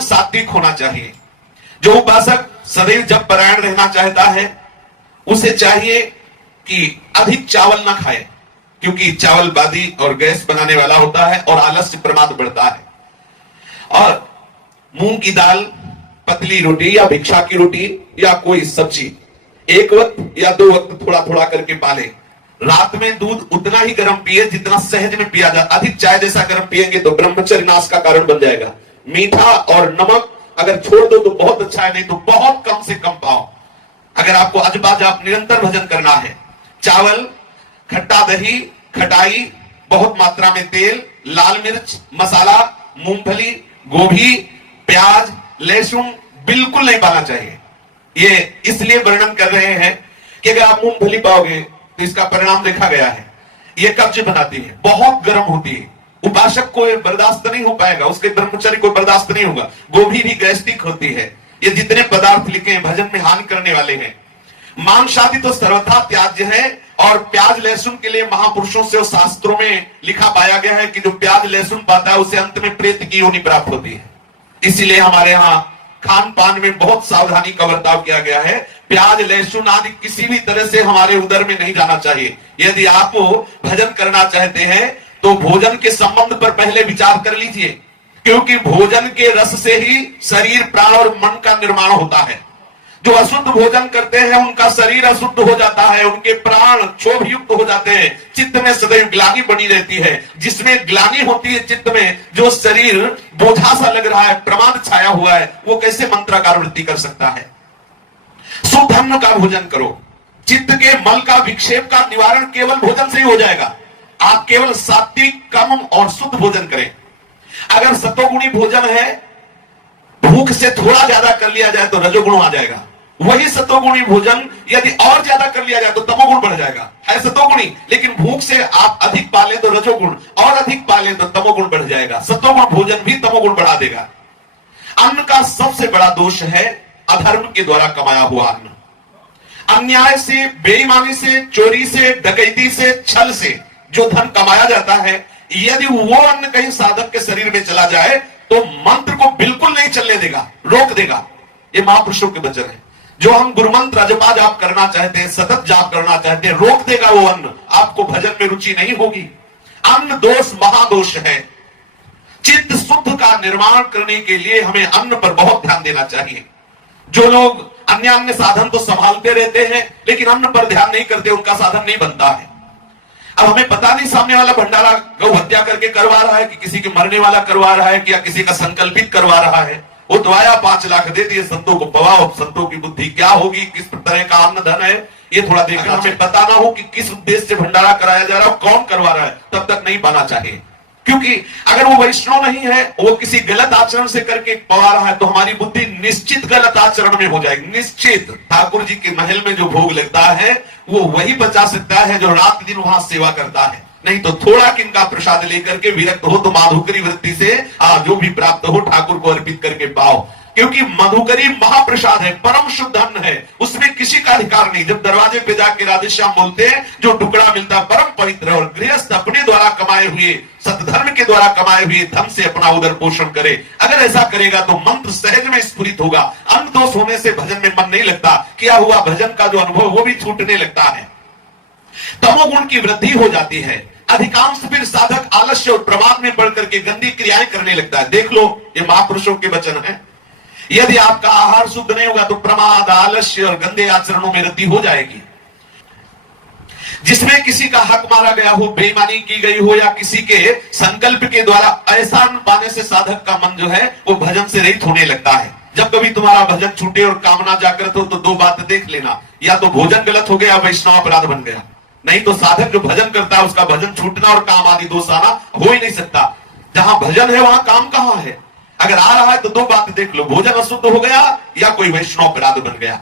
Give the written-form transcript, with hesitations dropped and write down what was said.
भोजन सात्विक होना चाहिए। जो उपासक सदैव जब परायण रहना चाहता है उसे चाहिए कि अधिक चावल ना खाए, क्योंकि चावल बादी और गैस बनाने वाला होता है और आलस्य प्रमाद बढ़ता है। और मूंग की दाल, पतली रोटी या भिक्षा की रोटी या कोई सब्जी एक वक्त या दो वक्त थोड़ा थोड़ा करके पाले। रात में दूध उतना ही गर्म पिए जितना सहज में पिया जा। अधिक चाय जैसा गर्म पिएंगे तो ब्रह्मचर्य नाश का कारण बन जाएगा। मीठा और नमक अगर छोड़ दो तो बहुत अच्छा है, नहीं तो बहुत कम से कम पाओ। अगर आपको अजबाज आप निरंतर भजन करना है, चावल, खट्टा दही, खटाई, बहुत मात्रा में तेल, लाल मिर्च, मसाला, मूंगफली, गोभी, प्याज, लहसुन बिल्कुल नहीं पाना चाहिए। ये इसलिए वर्णन कर रहे हैं कि अगर आप मूंगफली पाओगे तो इसका परिणाम देखा गया है, ये कब्ज बनाती है, बहुत गर्म होती है, उपासक को बर्दाश्त नहीं हो पाएगा, उसके ब्रह्मचर्य को बर्दाश्त नहीं होगा। गोभी भी गैस्ट्रिक होती है। ये जितने पदार्थ लिखे हैं भजन में हानि करने वाले हैं। मांस आदि तो सर्वथा त्याज्य है, और प्याज लहसुन के लिए महापुरुषों से और शास्त्रों में लिखा पाया गया है कि जो प्याज लहसुन पाता है उसे अंत में प्रेत की योनि प्राप्त होती है। इसीलिए हमारे यहाँ खान पान में बहुत सावधानी का बर्ताव किया गया है। प्याज लहसुन आदि किसी भी तरह से हमारे उदर में नहीं जाना चाहिए। यदि आप भजन करना चाहते हैं तो भोजन के संबंध पर पहले विचार कर लीजिए, क्योंकि भोजन के रस से ही शरीर, प्राण और मन का निर्माण होता है। जो अशुद्ध भोजन करते हैं उनका शरीर अशुद्ध हो जाता है, उनके प्राण क्षोभ युक्त हो जाते हैं, चित्त में सदैव ग्लानि बनी रहती है। जिसमें ग्लानि होती है चित्त में, जो शरीर बोझा सा लग रहा है, प्रमाद छाया हुआ है, वो कैसे मंत्राकार वृत्ति कर सकता है। शुद्ध अन्न का भोजन करो। चित्त के मल का, विक्षेप का निवारण केवल भोजन से ही हो जाएगा। आप केवल सात्विक, कम और शुद्ध भोजन करें। अगर सतोगुणी भोजन है, भूख से थोड़ा ज्यादा कर लिया जाए तो रजोगुण आ जाएगा। वही सतोगुणी भोजन यदि और ज्यादा कर लिया जाए तो तमोगुण बढ़ जाएगा। है सतोगुणी, लेकिन भूख से आप अधिक पाले तो रजोगुण, और अधिक पाले तो तमोगुण बढ़ जाएगा। सतोगुण भोजन भी तमोगुण बढ़ा देगा। अन्न का सबसे बड़ा दोष है अधर्म के द्वारा कमाया हुआ अन्न। अन्याय से, बेईमानी से, चोरी से, डकैती से, छल से जो धन कमाया जाता है, यदि वो अन्न कहीं साधक के शरीर में चला जाए तो मंत्र को बिल्कुल नहीं चलने देगा, रोक देगा। ये महापुरुषों के वचन है। जो हम गुरुमंत्र जपा जाप करना चाहते हैं, सतत जाप करना चाहते हैं, रोक देगा वो अन्न। आपको भजन में रुचि नहीं होगी। अन्न दोष महादोष है। चित्त शुद्ध का निर्माण करने के लिए हमें अन्न पर बहुत ध्यान देना चाहिए। जो लोग अन्य अन्य साधन तो संभालते रहते हैं लेकिन अन्न पर ध्यान नहीं करते, उनका साधन नहीं बनता है। अब हमें पता नहीं सामने वाला भंडारा गौ हत्या करके करवा रहा है कि किसी के मरने वाला करवा रहा है कि या किसी का संकल्पित करवा रहा है। वो दवाया 5 लाख दे दिए, संतों को पवाओ। संतों की बुद्धि क्या होगी, किस तरह का अन्न धन है, ये थोड़ा देखना। हमें पता ना हो कि किस उद्देश्य से भंडारा कराया जा रहा है, कौन करवा रहा है, तब तक नहीं पाना चाहिए। क्योंकि अगर वो वैष्णव नहीं है, वो किसी गलत आचरण से करके पवा रहा है, तो हमारी बुद्धि निश्चित गलत आचरण में हो जाएगी। निश्चित। ठाकुर जी के महल में जो भोग लगता है वो वही बचा सकता है जो रात दिन वहां सेवा करता है। नहीं तो थोड़ा किनका प्रसाद लेकर के विरक्त हो तो माधुकरी वृत्ति से जो भी प्राप्त हो ठाकुर को अर्पित करके पाओ। क्योंकि मधुकरी महाप्रसाद है, परम शुद्ध अन्न है, उसमें किसी का अधिकार नहीं। जब दरवाजे पे जाके राधेश्याम बोलते हैं जो टुकड़ा मिलता परम पवित्र है, और गृहस्थ अपने द्वारा कमाए हुए, सतधर्म के द्वारा कमाए हुए धन से अपना उदर पोषण करे। अगर ऐसा करेगा तो मंत्र सहज में स्फुरित होगा। अन्न दोष होने से भजन में मन नहीं लगता, किया हुआ भजन का जो अनुभव वो भी छूटने लगता है। तमोगुण की वृद्धि हो जाती है। अधिकांश फिर साधक आलस्य और प्रमाद में बढ़ करके गंदी क्रियाएं करने लगता है। देख लो, ये महापुरुषों के वचन है। यदि आपका आहार शुद्ध नहीं होगा तो प्रमाद, आलस्य और गंदे आचरणों में वृद्धि हो जाएगी। जिसमें किसी का हक मारा गया हो, बेईमानी की गई हो, या किसी के संकल्प के द्वारा ऐसा अन्न पाने से साधक का मन जो है वो भजन से रहित होने लगता है। जब कभी तुम्हारा भजन छूटे और कामना जागृत हो तो 2 बात देख लेना, या तो भोजन गलत हो गया, वैष्णव अपराध बन गया। नहीं तो साधक जो भजन करता है उसका भजन छूटना और काम आदि दोष आना हो ही नहीं सकता। जहां भजन है वहां काम कहां है। अगर आ रहा है तो 2 बात देख लो, भोजन अशुद्ध हो गया या कोई वैष्णव अपराध बन गया।